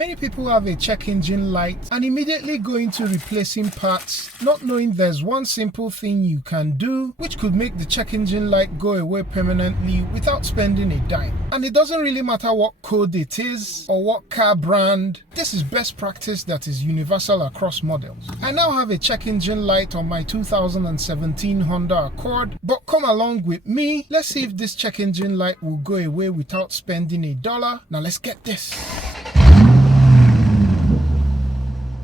Many people have a check engine light and immediately go into replacing parts, not knowing there's one simple thing you can do which could make the check engine light go away permanently without spending a dime. And it doesn't really matter what code it is or what car brand, this is best practice that is universal across models. I now have a check engine light on my 2017 Honda Accord, but come along with me, let's see if this check engine light will go away without spending $1. Now let's get this.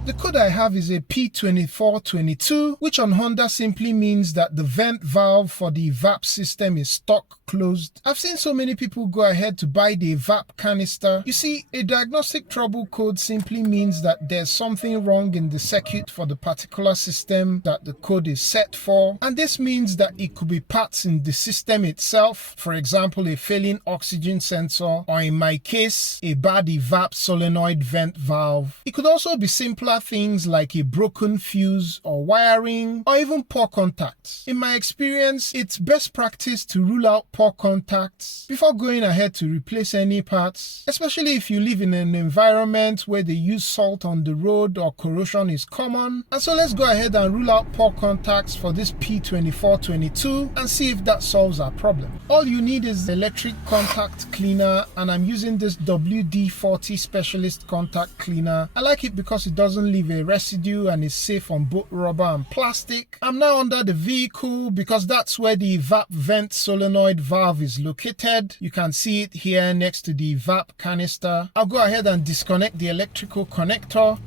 The code I have is a P2422, which on Honda simply means that the vent valve for the evap system is stuck closed. I've seen so many people go ahead to buy the evap canister. You see, a diagnostic trouble code simply means that there's something wrong in the circuit for the particular system that the code is set for, and this means that it could be parts in the system itself, for example a failing oxygen sensor, or in my case a bad evap solenoid vent valve. It could also be simpler things like a broken fuse or wiring or even poor contacts. In my experience, it's best practice to rule out poor contacts before going ahead to replace any parts, especially if you live in an environment where they use salt on the road or corrosion is common. And so let's go ahead and rule out poor contacts for this P2422 and see if that solves our problem. All you need is electric contact cleaner, and I'm using this WD-40 Specialist contact cleaner. I like it because it doesn't leave a residue and is safe on both rubber and plastic. I'm now under the vehicle because that's where the evap vent solenoid valve is located. You can see it here next to the evap canister. I'll go ahead and disconnect the electrical connector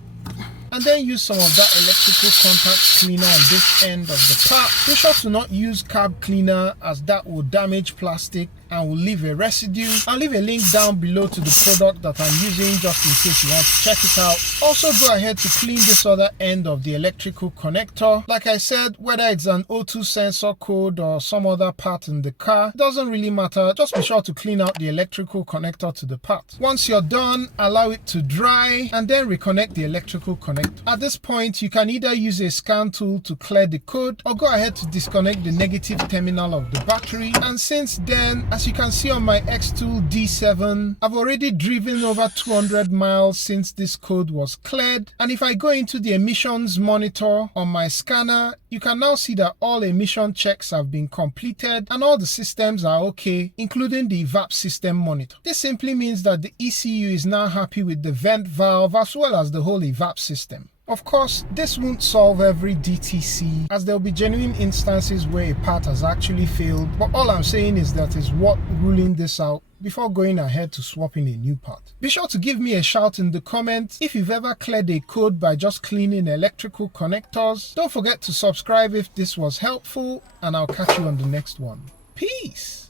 and then use some of that electrical contact cleaner on this end of the part. Be sure to not use carb cleaner as that will damage plastic and will leave a residue. I'll leave a link down below to the product that I'm using just in case you want to check it out. Also go ahead to clean this other end of the electrical connector. Like I said, whether it's an O2 sensor code or some other part in the car, it doesn't really matter. Just be sure to clean out the electrical connector to the part. Once you're done, allow it to dry and then reconnect the electrical connector. At this point, you can either use a scan tool to clear the code or go ahead to disconnect the negative terminal of the battery. And since then, as you can see on my X-Tool D7, I've already driven over 200 miles since this code was cleared. And if I go into the emissions monitor on my scanner, you can now see that all emission checks have been completed and all the systems are okay, including the evap system monitor. This simply means that the ECU is now happy with the vent valve as well as the whole evap system. Of course, this won't solve every DTC, as there will be genuine instances where a part has actually failed, but all I'm saying is that it's worth ruling this out before going ahead to swapping a new part. Be sure to give me a shout in the comments if you've ever cleared a code by just cleaning electrical connectors. Don't forget to subscribe if this was helpful, and I'll catch you on the next one. Peace!